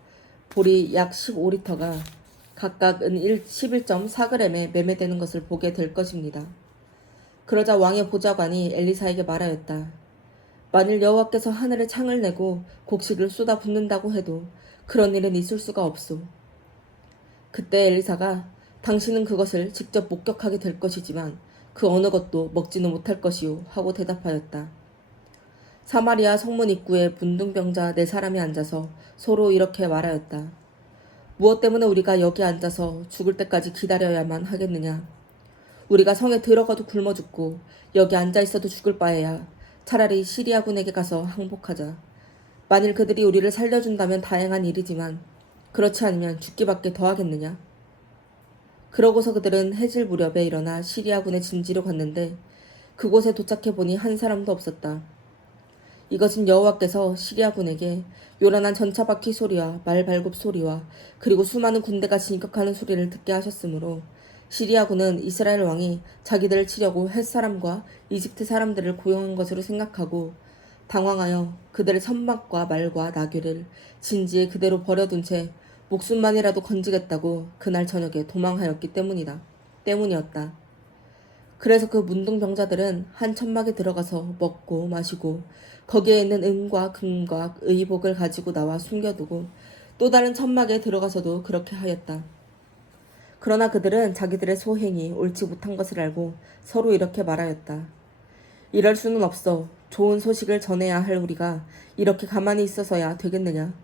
보리 약 15리터가 각각 은 11.4g에 매매되는 것을 보게 될 것입니다. 그러자 왕의 보좌관이 엘리사에게 말하였다. 만일 여호와께서 하늘에 창을 내고 곡식을 쏟아 붓는다고 해도 그런 일은 있을 수가 없소. 그때 엘리사가 당신은 그것을 직접 목격하게 될 것이지만 그 어느 것도 먹지는 못할 것이오 하고 대답하였다. 사마리아 성문 입구에 문둥병자 4사람이 앉아서 서로 이렇게 말하였다. 무엇 때문에 우리가 여기 앉아서 죽을 때까지 기다려야만 하겠느냐. 우리가 성에 들어가도 굶어 죽고 여기 앉아 있어도 죽을 바에야 차라리 시리아군에게 가서 항복하자. 만일 그들이 우리를 살려준다면 다행한 일이지만 그렇지 않으면 죽기밖에 더 하겠느냐. 그러고서 그들은 해질 무렵에 일어나 시리아군의 진지로 갔는데 그곳에 도착해보니 한 사람도 없었다. 이것은 여호와께서 시리아군에게 요란한 전차 바퀴 소리와 말 발굽 소리와 그리고 수많은 군대가 진격하는 소리를 듣게 하셨으므로 시리아군은 이스라엘 왕이 자기들을 치려고 헷 사람과 이집트 사람들을 고용한 것으로 생각하고 당황하여 그들의 선박과 말과 나귀를 진지에 그대로 버려둔 채 목숨만이라도 건지겠다고 그날 저녁에 도망하였기 때문이었다. 그래서 그 문둥병자들은 한 천막에 들어가서 먹고 마시고 거기에 있는 은과 금과 의복을 가지고 나와 숨겨두고 또 다른 천막에 들어가서도 그렇게 하였다. 그러나 그들은 자기들의 소행이 옳지 못한 것을 알고 서로 이렇게 말하였다. 이럴 수는 없어. 좋은 소식을 전해야 할 우리가 이렇게 가만히 있어서야 되겠느냐.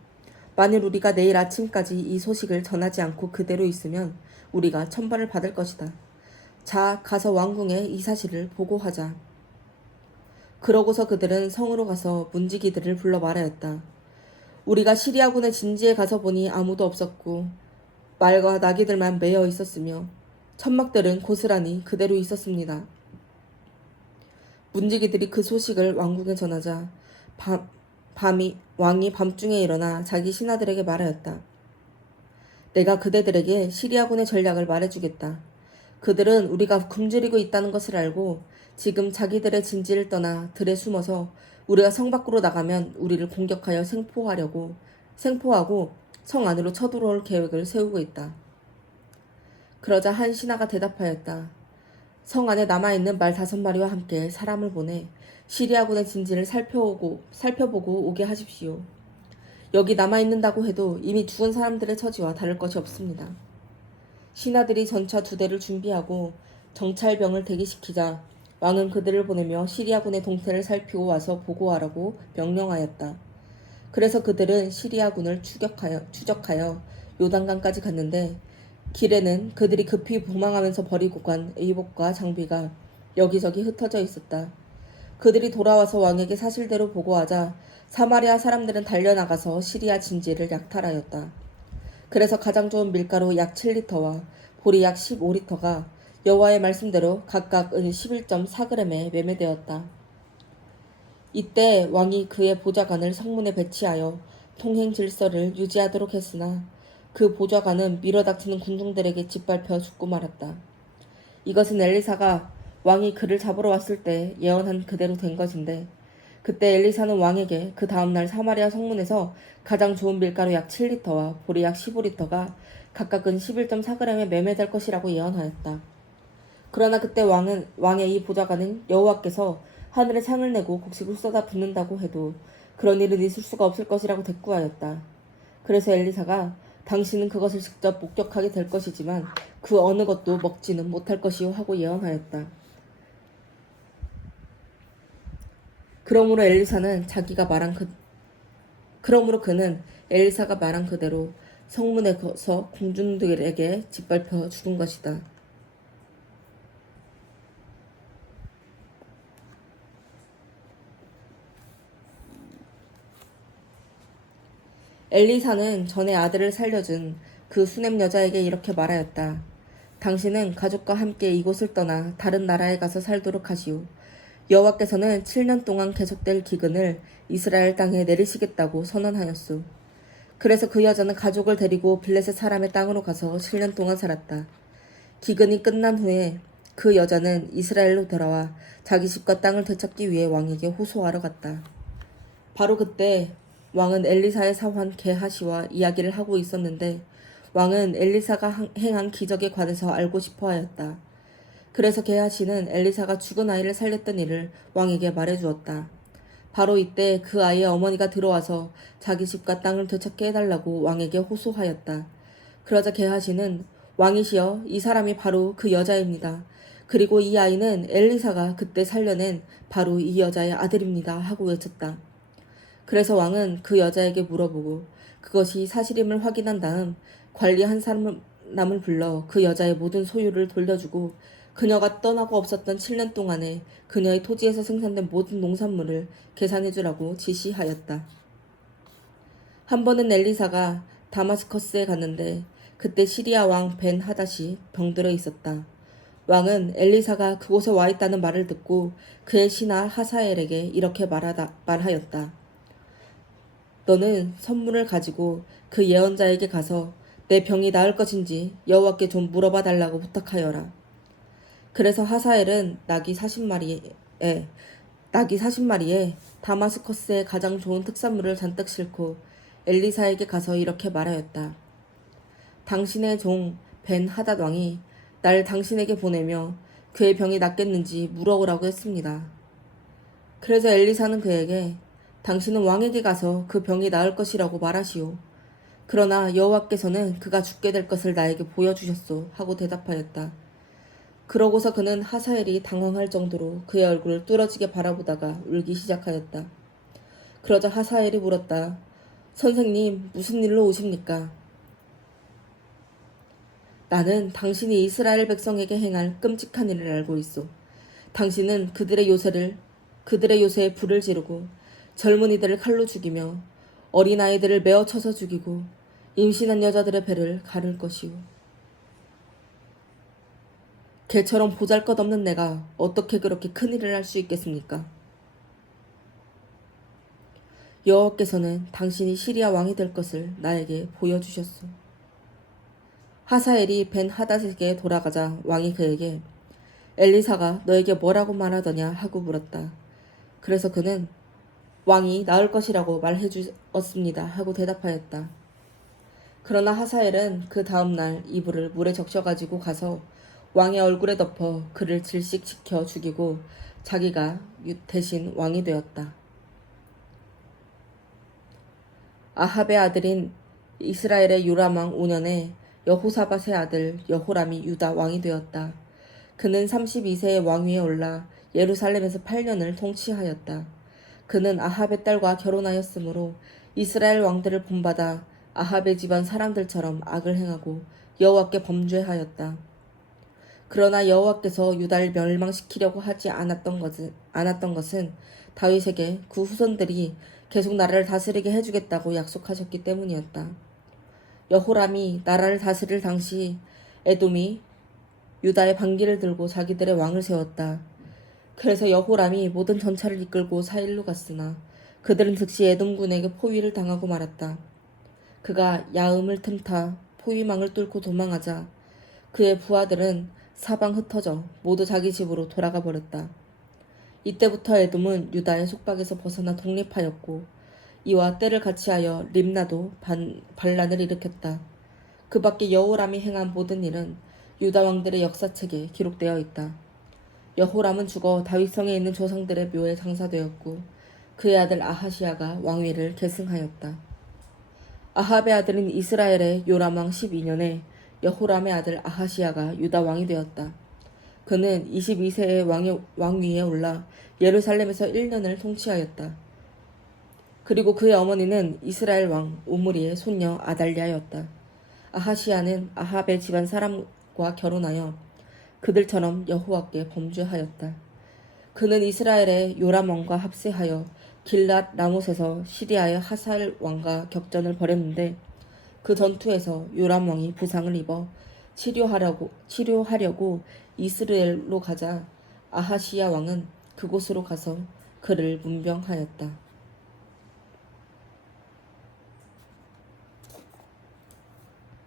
만일 우리가 내일 아침까지 이 소식을 전하지 않고 그대로 있으면 우리가 천벌을 받을 것이다. 자, 가서 왕궁에 이 사실을 보고하자. 그러고서 그들은 성으로 가서 문지기들을 불러 말하였다. 우리가 시리아군의 진지에 가서 보니 아무도 없었고 말과 나귀들만 매여 있었으며 천막들은 고스란히 그대로 있었습니다. 문지기들이 그 소식을 왕궁에 전하자 왕이 밤중에 일어나 자기 신하들에게 말하였다. 내가 그대들에게 시리아군의 전략을 말해주겠다. 그들은 우리가 굶주리고 있다는 것을 알고 지금 자기들의 진지를 떠나 들에 숨어서 우리가 성 밖으로 나가면 우리를 공격하여 생포하고 성 안으로 쳐들어올 계획을 세우고 있다. 그러자 한 신하가 대답하였다. 성 안에 남아있는 말 5마리와 함께 사람을 보내 시리아군의 진지를 살펴보고 오게 하십시오. 여기 남아있는다고 해도 이미 죽은 사람들의 처지와 다를 것이 없습니다. 신하들이 전차 2대를 준비하고 정찰병을 대기시키자 왕은 그들을 보내며 시리아군의 동태를 살피고 와서 보고하라고 명령하였다. 그래서 그들은 시리아군을 추적하여 요단강까지 갔는데 길에는 그들이 급히 도망하면서 버리고 간 의복과 장비가 여기저기 흩어져 있었다. 그들이 돌아와서 왕에게 사실대로 보고하자 사마리아 사람들은 달려나가서 시리아 진지를 약탈하였다. 그래서 가장 좋은 밀가루 약 7리터와 보리 약 15리터가 여호와의 말씀대로 각각 은 11.4g에 매매되었다. 이때 왕이 그의 보좌관을 성문에 배치하여 통행 질서를 유지하도록 했으나 그 보좌관은 밀어닥치는 군중들에게 짓밟혀 죽고 말았다. 이것은 엘리사가 왕이 그를 잡으러 왔을 때 예언한 그대로 된 것인데 그때 엘리사는 왕에게 그 다음날 사마리아 성문에서 가장 좋은 밀가루 약 7리터와 보리 약 15리터가 각각은 11.4g에 매매될 것이라고 예언하였다. 그러나 그때 왕의 이 보좌관은 여호와께서 하늘에 창을 내고 곡식을 쏟아 붓는다고 해도 그런 일은 있을 수가 없을 것이라고 대꾸하였다. 그래서 엘리사가 당신은 그것을 직접 목격하게 될 것이지만 그 어느 것도 먹지는 못할 것이요 하고 예언하였다. 그러므로 그는 엘리사가 말한 그대로 성문에 거서 공중들에게 짓밟혀 죽은 것이다. 엘리사는 전에 아들을 살려준 그 수넴 여자에게 이렇게 말하였다. 당신은 가족과 함께 이곳을 떠나 다른 나라에 가서 살도록 하시오. 여호와께서는 7년 동안 계속될 기근을 이스라엘 땅에 내리시겠다고 선언하였소. 그래서 그 여자는 가족을 데리고 블레셋 사람의 땅으로 가서 7년 동안 살았다. 기근이 끝난 후에 그 여자는 이스라엘로 돌아와 자기 집과 땅을 되찾기 위해 왕에게 호소하러 갔다. 바로 그때 왕은 엘리사의 사환 게하시와 이야기를 하고 있었는데 왕은 엘리사가 행한 기적에 관해서 알고 싶어 하였다. 그래서 게하시는 엘리사가 죽은 아이를 살렸던 일을 왕에게 말해주었다. 바로 이때 그 아이의 어머니가 들어와서 자기 집과 땅을 되찾게 해달라고 왕에게 호소하였다. 그러자 게하시는 왕이시여, 이 사람이 바로 그 여자입니다. 그리고 이 아이는 엘리사가 그때 살려낸 바로 이 여자의 아들입니다 하고 외쳤다. 그래서 왕은 그 여자에게 물어보고 그것이 사실임을 확인한 다음 관리 한 사람을 불러 그 여자의 모든 소유를 돌려주고 그녀가 떠나고 없었던 7년 동안에 그녀의 토지에서 생산된 모든 농산물을 계산해주라고 지시하였다. 한 번은 엘리사가 다마스커스에 갔는데 그때 시리아 왕 벤 하닷이 병들어 있었다. 왕은 엘리사가 그곳에 와 있다는 말을 듣고 그의 신하 하사엘에게 이렇게 말하였다. 너는 선물을 가지고 그 예언자에게 가서 내 병이 나을 것인지 여호와께 좀 물어봐 달라고 부탁하여라. 그래서 하사엘은 낙이 40마리에 다마스커스의 가장 좋은 특산물을 잔뜩 싣고 엘리사에게 가서 이렇게 말하였다. 당신의 종 벤 하닷 왕이 날 당신에게 보내며 그의 병이 낫겠는지 물어오라고 했습니다. 그래서 엘리사는 그에게 당신은 왕에게 가서 그 병이 나을 것이라고 말하시오. 그러나 여호와께서는 그가 죽게 될 것을 나에게 보여주셨소 하고 대답하였다. 그러고서 그는 하사엘이 당황할 정도로 그의 얼굴을 뚫어지게 바라보다가 울기 시작하였다. 그러자 하사엘이 물었다. 선생님, 무슨 일로 오십니까? 나는 당신이 이스라엘 백성에게 행할 끔찍한 일을 알고 있소. 당신은 그들의 요새에 불을 지르고 젊은이들을 칼로 죽이며 어린아이들을 메어 쳐서 죽이고 임신한 여자들의 배를 가를 것이오. 개처럼 보잘것없는 내가 어떻게 그렇게 큰 일을 할 수 있겠습니까? 여호와께서는 당신이 시리아 왕이 될 것을 나에게 보여주셨소. 하사엘이 벤 하닷에게 돌아가자 왕이 그에게 엘리사가 너에게 뭐라고 말하더냐 하고 물었다. 그래서 그는 왕이 나을 것이라고 말해 주었습니다 하고 대답하였다. 그러나 하사엘은 그 다음날 이불을 물에 적셔가지고 가서 왕의 얼굴에 덮어 그를 질식시켜 죽이고 자기가 대신 왕이 되었다. 아합의 아들인 이스라엘의 요람왕 5년에 여호사밧의 아들 여호람이 유다 왕이 되었다. 그는 32세의 왕위에 올라 예루살렘에서 8년을 통치하였다. 그는 아합의 딸과 결혼하였으므로 이스라엘 왕들을 본받아 아합의 집안 사람들처럼 악을 행하고 여호와께 범죄하였다. 그러나 여호와께서 유다를 멸망시키려고 하지 않았던 것은 다윗에게 그 후손들이 계속 나라를 다스리게 해주겠다고 약속하셨기 때문이었다. 여호람이 나라를 다스릴 당시 에돔이 유다의 반기를 들고 자기들의 왕을 세웠다. 그래서 여호람이 모든 전차를 이끌고 사일로 갔으나 그들은 즉시 에돔군에게 포위를 당하고 말았다. 그가 야음을 틈타 포위망을 뚫고 도망하자 그의 부하들은 사방 흩어져 모두 자기 집으로 돌아가 버렸다. 이때부터 에돔은 유다의 속박에서 벗어나 독립하였고 이와 때를 같이하여 림나도 반란을 일으켰다. 그 밖에 여호람이 행한 모든 일은 유다 왕들의 역사책에 기록되어 있다. 여호람은 죽어 다윗성에 있는 조상들의 묘에 장사되었고 그의 아들 아하시아가 왕위를 계승하였다. 아합의 아들인 이스라엘의 요람왕 12년에 여호람의 아들 아하시아가 유다 왕이 되었다. 그는 22세의 왕위에 올라 예루살렘에서 1년을 통치하였다. 그리고 그의 어머니는 이스라엘 왕 오므리의 손녀 아달랴였다. 아하시아는 아합의 집안 사람과 결혼하여 그들처럼 여호와께 범죄하였다. 그는 이스라엘의 요람 왕과 합세하여 길랏 라못에서 시리아의 하살 왕과 격전을 벌였는데 그 전투에서 요람 왕이 부상을 입어 치료하려고 이스라엘로 가자 아하시야 왕은 그곳으로 가서 그를 문병하였다.